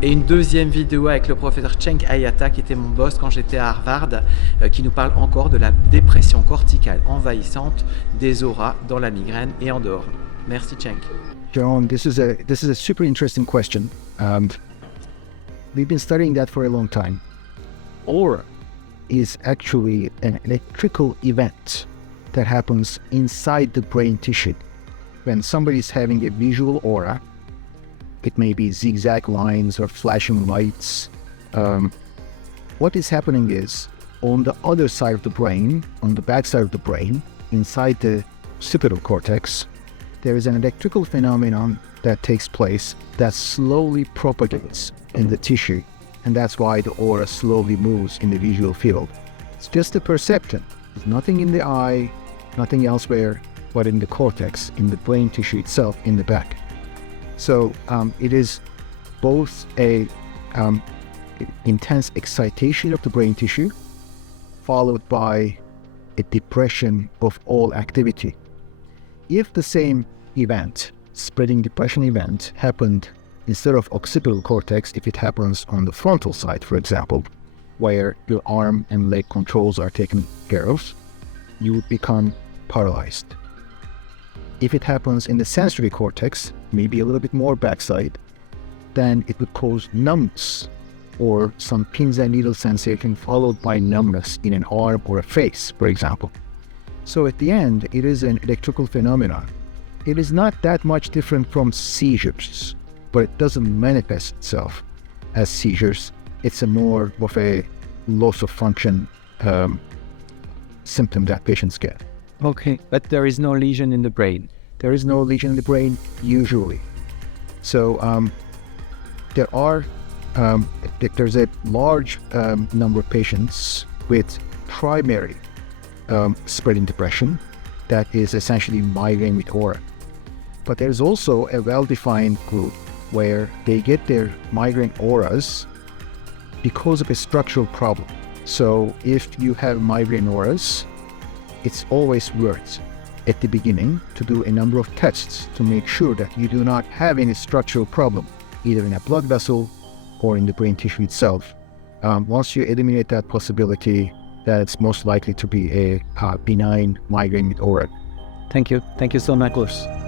Et une deuxième vidéo avec le professeur Cenk AYATA, qui était mon boss quand j'étais à Harvard, qui nous parle encore de la dépression corticale envahissante des auras dans la migraine et en dehors. Merci Cenk. John, this is a super interesting question. We've been studying that for a long time. Aura is actually an electrical event that happens inside the brain tissue. When somebody is having a visual aura, it may be zigzag lines or flashing lights. What is happening is, on the other side of the brain, on the back side of the brain, inside the occipital cortex, there is an electrical phenomenon that takes place that slowly propagates in the tissue, and that's why the aura slowly moves in the visual field. It's just a perception. There's nothing in the eye, nothing elsewhere, but in the cortex, in the brain tissue itself, in the back. So it is both a intense excitation of the brain tissue, followed by a depression of all activity. If the same event, spreading depression event, happened instead of occipital cortex, if it happens on the frontal side, for example, where your arm and leg controls are taken care of, you would become paralyzed. If it happens in the sensory cortex, maybe a little bit more backside, then it would cause numbness or some pins and needles sensation followed by numbness in an arm or a face, for example. So at the end, it is an electrical phenomenon. It is not that much different from seizures, but it doesn't manifest itself as seizures. It's a more of a loss of function symptom that patients get. Okay, but there is no lesion in the brain. There is no lesion in the brain, usually. So there's a large number of patients with primary spreading depression that is essentially migraine with aura. But there's also a well-defined group where they get their migraine auras because of a structural problem. So if you have migraine auras, it's always worth at the beginning to do a number of tests to make sure that you do not have any structural problem, either in a blood vessel or in the brain tissue itself. Once you eliminate that possibility, that's most likely to be a benign migraine with aura. Thank you. Thank you so much. Of course.